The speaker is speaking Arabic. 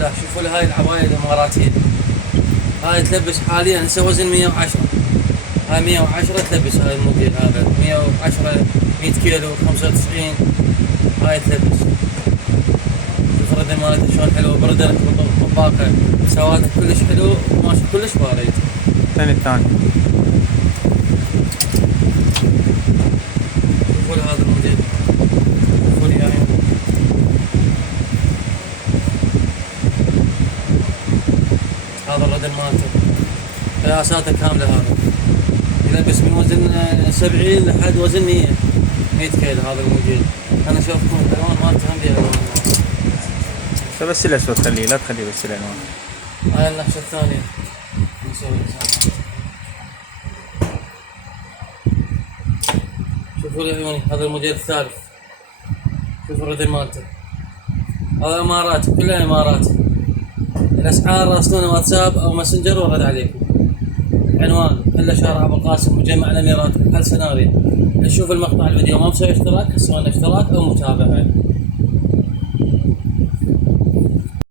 لا شوفوا لي هاي العباية الاماراتية، هاي تلبس حاليا هسه وزن 110. هاي 110 تلبس هاي الموديل هذا 110 100 كيلو 95. هاي تلبس. شوف الردة مالتها شلون حلوة، بردة طباقة، سوادها كلش حلو وماشي كلش بارد. الثاني شوفوا لي هذا الموديل، شوفوا لي يا عيون. هذا الردة مالته قياساته كاملة، هذا يلبس من وزن 70 لحد وزن 100 كيلو. هذا الموديل انا اشوفكم الالوان مالته هم الوان. بس الاسود خليه، لا تخليه بس الالوان. هاي النقشة الثانية نسوي. شوفوا لي عيوني، هذا الموديل الثالث. شوفوا الردة مالته، هذا امارات، كلها امارات. الاسعار راسلونا واتساب او ماسنجر ورد عليكم. العنوان حله شارع ابو القاسم، مجمع الاميرات، محل سناري. نشوف المقطع الفيديو ما مسوي اشتراك، سوينا اشتراك او متابعة.